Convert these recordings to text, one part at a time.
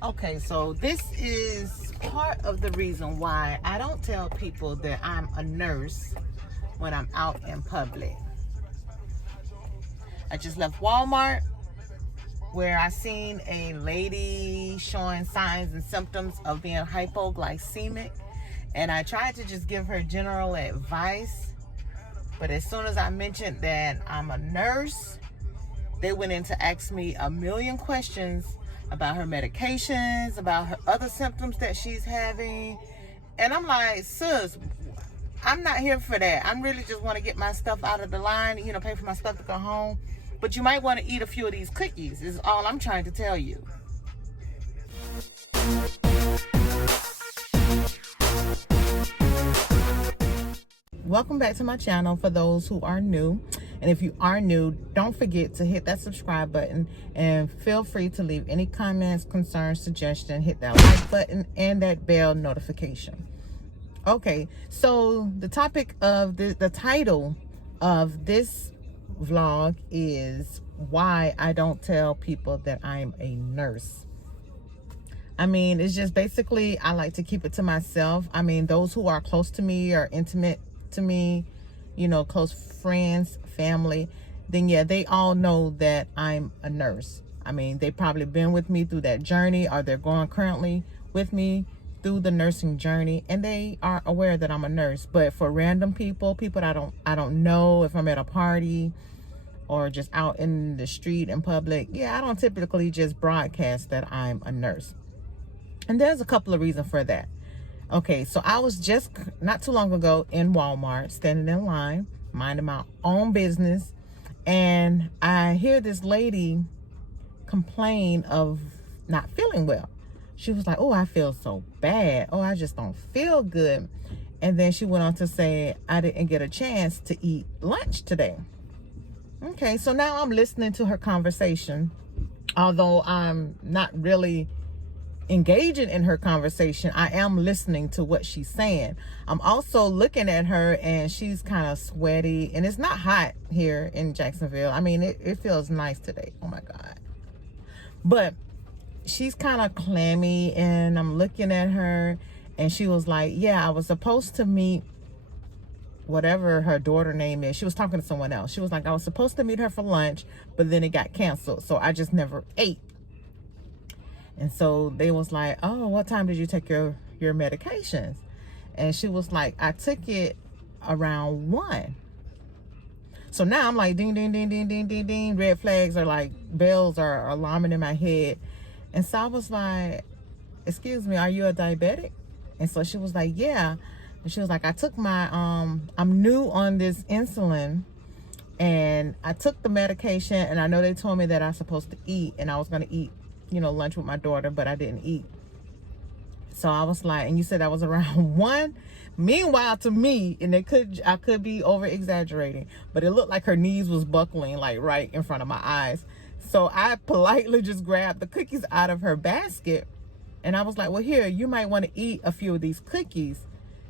Okay, so this is part of the reason why I don't tell people that I'm a nurse when I'm out in public. I just left Walmart where I seen a lady showing signs and symptoms of being hypoglycemic, and I tried to just give her general advice, but as soon as I mentioned that I'm a nurse, they went in to ask me a million questions about her medications, about her other symptoms that she's having. And I'm like, sis, I'm not here for that. I really just want to get my stuff out of the line, pay for my stuff to go home. But you might want to eat a few of these cookies, is all I'm trying to tell you. Welcome back to my channel for those who are new. And if you are new, don't forget to hit that subscribe button and feel free to leave any comments, concerns, suggestions. Hit that like button and that bell notification. Okay, so the topic of the title of this vlog is why I don't tell people that I'm a nurse. I mean, it's just basically I like to keep it to myself. I mean, those who are close to me or intimate to me, close friends, family, then yeah, they all know that I'm a nurse. I mean, they probably been with me through that journey, or they're going currently with me through the nursing journey, and they are aware that I'm a nurse. But for random people that I don't know, if I'm at a party or just out in the street in public, yeah, I don't typically just broadcast that I'm a nurse. And there's a couple of reasons for that. Okay, so I was just not too long ago in Walmart, standing in line, minding my own business, and I hear this lady complain of not feeling well. She was like, oh, I feel so bad. Oh, I just don't feel good. And then she went on to say, I didn't get a chance to eat lunch today. Okay, so now I'm listening to her conversation, although I'm not really engaging in her conversation. I am listening to what she's saying. I'm also looking at her, and she's kind of sweaty, and it's not hot here in Jacksonville. I mean, it feels nice today. Oh my God. But she's kind of clammy, and I'm looking at her, and she was like, yeah, I was supposed to meet whatever her daughter name is. She was talking to someone else. She was like, I was supposed to meet her for lunch, but then it got canceled, so I just never ate. And so they was like, oh, what time did you take your medications? And she was like, I took it around 1. So now I'm like, ding, ding, ding, ding, ding, ding, ding. Red flags are like, bells are alarming in my head. And so I was like, excuse me, are you a diabetic? And so she was like, yeah. And she was like, I took my, I'm new on this insulin, and I took the medication, and I know they told me that I was supposed to eat, and I was going to eat, lunch with my daughter, but I didn't eat. So I was like, and you said that was around 1. Meanwhile, to me, and I could be over exaggerating, but it looked like her knees was buckling like right in front of my eyes. So I politely just grabbed the cookies out of her basket, and I was like, well, here, you might want to eat a few of these cookies,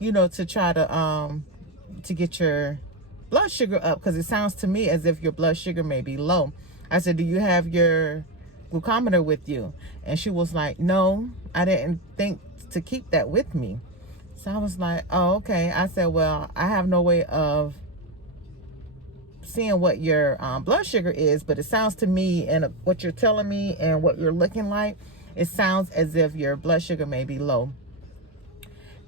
to try to get your blood sugar up, because it sounds to me as if your blood sugar may be low. I said, do you have your glucometer with you? And she was like, no, I didn't think to keep that with me. So I was like, oh, okay. I said, well, I have no way of seeing what your blood sugar is, but it sounds to me, and what you're telling me and what you're looking like, it sounds as if your blood sugar may be low.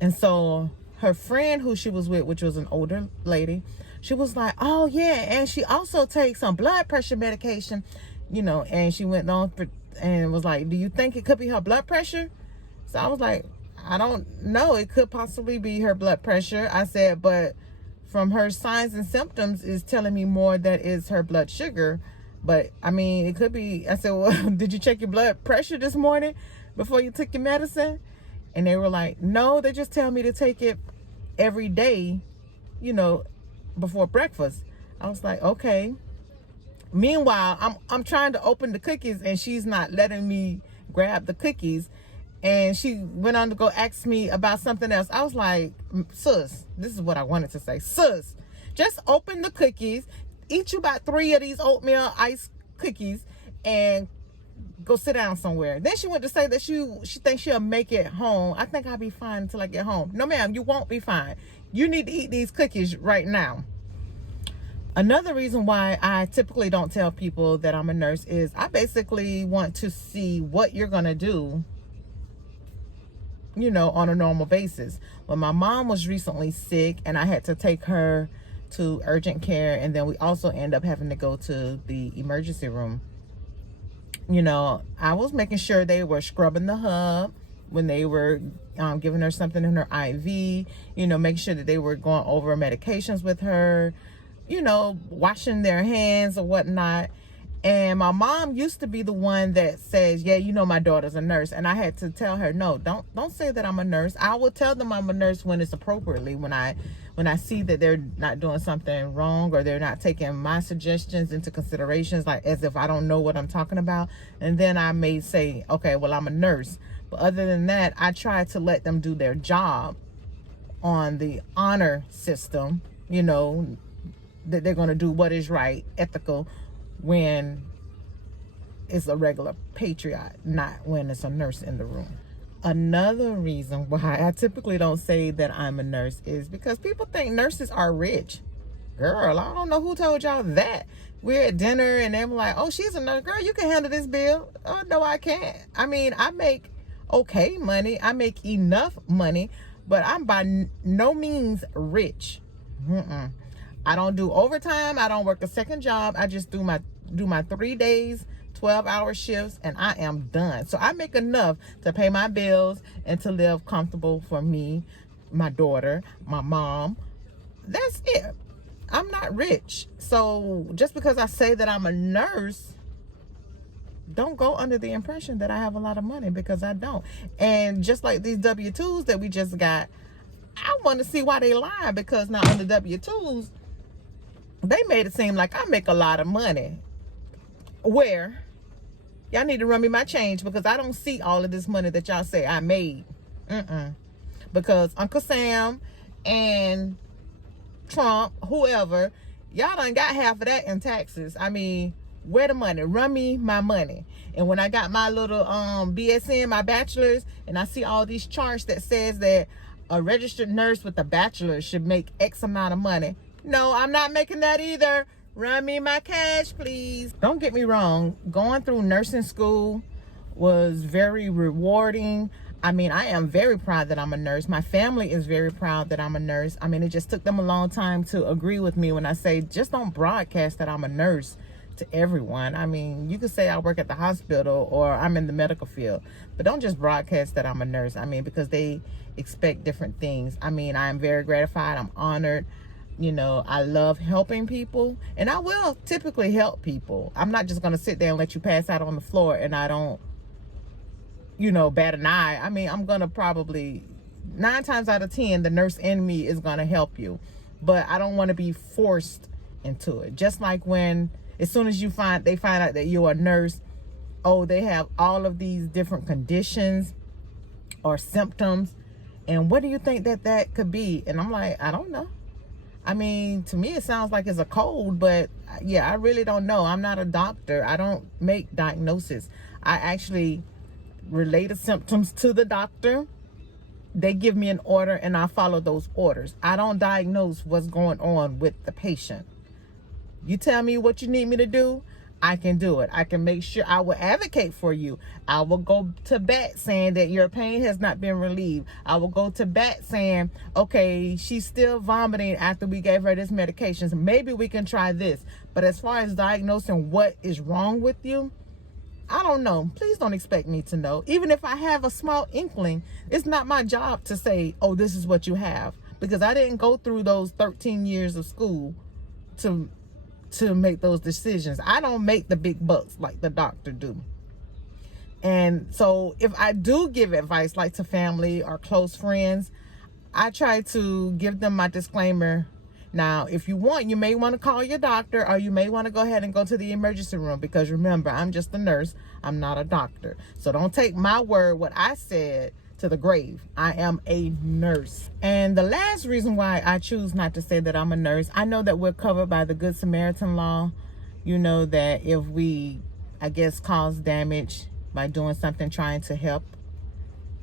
And so her friend who she was with, which was an older lady, she was like, oh yeah, and she also takes some blood pressure medication, and she went on and was like, do you think it could be her blood pressure? So I was like, I don't know, it could possibly be her blood pressure. I said, but from her signs and symptoms is telling me more that it's her blood sugar. But I mean, it could be. I said, well, did you check your blood pressure this morning before you took your medicine? And they were like, no, they just tell me to take it every day, before breakfast. I was like, okay. Meanwhile, I'm trying to open the cookies, and she's not letting me grab the cookies. And she went on to go ask me about something else. I was like, sis, this is what I wanted to say. Sis, just open the cookies, eat you about 3 of these oatmeal ice cookies, and go sit down somewhere. Then she went to say that she thinks she'll make it home. I think I'll be fine until I get home. No, ma'am, you won't be fine. You need to eat these cookies right now. Another reason why I typically don't tell people that I'm a nurse is I basically want to see what you're going to do, you know, on a normal basis. When my mom was recently sick and I had to take her to urgent care, and then we also end up having to go to the emergency room, you know, I was making sure they were scrubbing the hub when they were giving her something in her IV, you know, making sure that they were going over medications with her, you know, washing their hands or whatnot. And my mom used to be the one that says, yeah, you know, my daughter's a nurse. And I had to tell her, no, don't say that I'm a nurse. I will tell them I'm a nurse when it's appropriately, when I see that they're not doing something wrong or they're not taking my suggestions into considerations, like as if I don't know what I'm talking about. And then I may say, okay, well, I'm a nurse. But other than that, I try to let them do their job on the honor system, you know, that they're going to do what is right, ethical, when it's a regular patriot, not when it's a nurse in the room. Another reason why I typically don't say that I'm a nurse is because people think nurses are rich. Girl, I don't know who told y'all that. We're at dinner and they're like, oh, she's a nurse. Girl, you can handle this bill. Oh, no, I can't. I mean, I make okay money. I make enough money, but I'm by no means rich. I don't do overtime. I don't work a second job. I just do my 3 days, 12-hour shifts, and I am done. So I make enough to pay my bills and to live comfortable for me, my daughter, my mom. That's it. I'm not rich. So just because I say that I'm a nurse, don't go under the impression that I have a lot of money, because I don't. And just like these W-2s that we just got, I want to see why they lying, because now on the W-2s, they made it seem like I make a lot of money. Where? Y'all need to run me my change, because I don't see all of this money that y'all say I made. Because Uncle Sam and Trump, whoever, y'all done got half of that in taxes. I mean, where the money? Run me my money. And when I got my little BSN, my bachelor's, and I see all these charts that says that a registered nurse with a bachelor's should make X amount of money. No, I'm not making that either. Run me my cash, please. Don't get me wrong. Going through nursing school was very rewarding. I mean, I am very proud that I'm a nurse. My family is very proud that I'm a nurse. I mean, it just took them a long time to agree with me when I say, just don't broadcast that I'm a nurse to everyone. I mean, you could say I work at the hospital or I'm in the medical field, but don't just broadcast that I'm a nurse. I mean, because they expect different things. I mean, I'm very gratified. I'm honored. You know, I love helping people, and I will typically help people. I'm not just going to sit there and let you pass out on the floor and I don't, you know, bat an eye. I mean, I'm going to probably 9 times out of 10, the nurse in me is going to help you, but I don't want to be forced into it. Just like when, as soon as they find out that you're a nurse, oh, they have all of these different conditions or symptoms, and what do you think that could be? And I'm like, I don't know. I mean, to me, it sounds like it's a cold, but yeah, I really don't know. I'm not a doctor. I don't make diagnosis. I actually relay the symptoms to the doctor. They give me an order and I follow those orders. I don't diagnose what's going on with the patient. You tell me what you need me to do, I can do it. I can make sure. I will advocate for you. I will go to bat saying that your pain has not been relieved. I will go to bat saying, okay, she's still vomiting after we gave her this medication. So maybe we can try this. But as far as diagnosing what is wrong with you, I don't know. Please don't expect me to know. Even if I have a small inkling, it's not my job to say, oh, this is what you have. Because I didn't go through those 13 years of school to make those decisions. I don't make the big bucks like the doctor do. And so if I do give advice, like to family or close friends, I try to give them my disclaimer. Now, if you want, you may want to call your doctor, or you may want to go ahead and go to the emergency room, because remember, I'm just a nurse. I'm not a doctor. So don't take my word, what I said, to the grave. I am a nurse. And the last reason why I choose not to say that I'm a nurse, I know that we're covered by the Good Samaritan law. You know that if we, I guess, cause damage by doing something, trying to help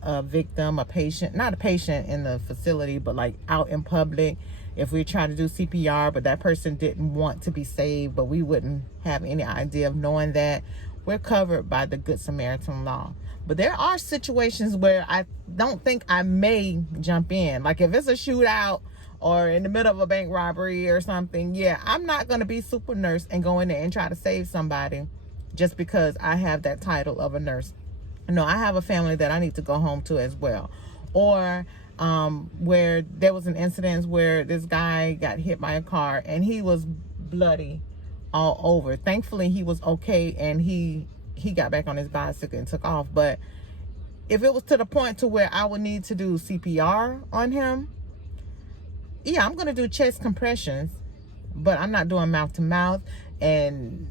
a victim, a patient, not a patient in the facility, but like out in public. If we try to do CPR, but that person didn't want to be saved, but we wouldn't have any idea of knowing that, we're covered by the Good Samaritan law. But there are situations where I don't think I may jump in. Like if it's a shootout or in the middle of a bank robbery or something, yeah, I'm not going to be super nurse and go in there and try to save somebody just because I have that title of a nurse. No, I have a family that I need to go home to as well. Or where there was an incident where this guy got hit by a car and he was bloody all over. Thankfully, he was okay and he got back on his bicycle and took off. But if it was to the point to where I would need to do CPR on him, yeah, I'm going to do chest compressions, but I'm not doing mouth to mouth. And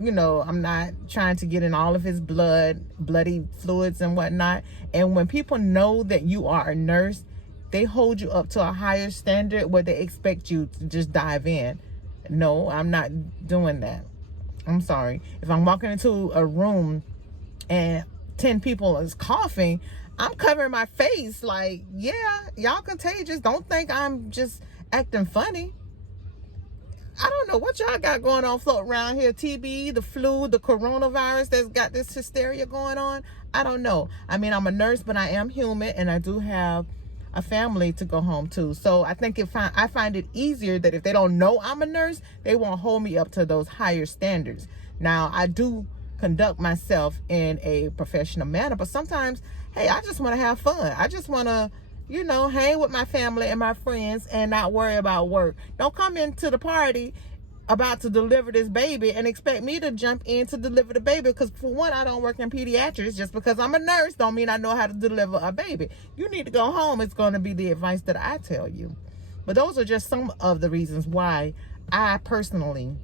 you know, I'm not trying to get in all of his bloody fluids and whatnot. And when people know that you are a nurse, they hold you up to a higher standard where they expect you to just dive in. No, I'm not doing that. I'm sorry. If I'm walking into a room and 10 people is coughing, I'm covering my face like, yeah, y'all contagious. Don't think I'm just acting funny. I don't know what y'all got going on floating around here. TB, the flu, the coronavirus that's got this hysteria going on. I don't know. I mean, I'm a nurse, but I am human and I do have a family to go home to. So I think I find it easier that if they don't know I'm a nurse, they won't hold me up to those higher standards. Now, I do conduct myself in a professional manner, but sometimes, hey, I just want to have fun. I just want to, you know, hang with my family and my friends and not worry about work. Don't come into the party about to deliver this baby and expect me to jump in to deliver the baby, because for one, I don't work in pediatrics. Just because I'm a nurse don't mean I know how to deliver a baby. You need to go home. It's going to be the advice that I tell you. But those are just some of the reasons why I personally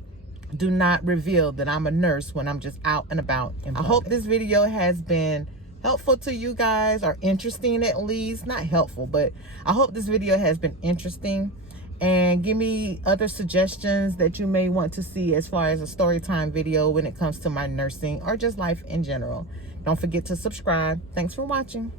do not reveal that I'm a nurse when I'm just out and about. I hope this video has been helpful to you guys, or interesting at least. Not helpful, but I hope this video has been interesting. And give me other suggestions that you may want to see as far as a story time video when it comes to my nursing or just life in general. Don't forget to subscribe. Thanks for watching.